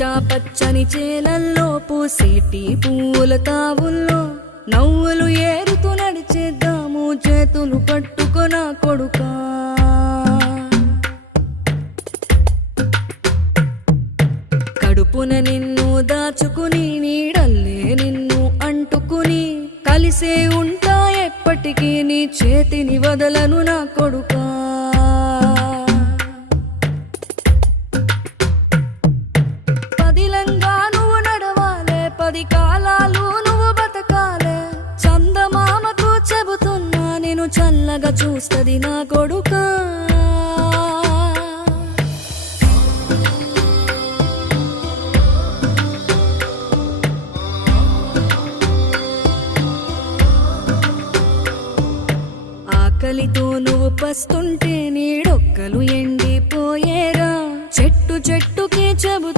పచ్చా పచ్చని చేలల్లో పూసేటి పూల తావుల్లో నవ్వులు ఏరుతూ నడిచేద్దాము చేతులు పట్టుకొన కొడుకా. కడుపున నిన్ను దాచుకుని నీడల్లే నిన్ను అంటుకుని కలిసే ఉంటా ఎప్పటికీ నీ చేతిని వదలను నా కొడుకా. పదిలంగా నువ్వు నడవాలే, 10 కాలాలు నువ్వు బతకాలే. చందమామకు చెబుతున్నా నేను చల్లగా చూస్తది నా కొడుకా. ఆకలితో నువ్వు పస్తుంటే నీడొక్కలు ఎండిపోయేరా. చెట్టు చెట్టుకే చెబుతూ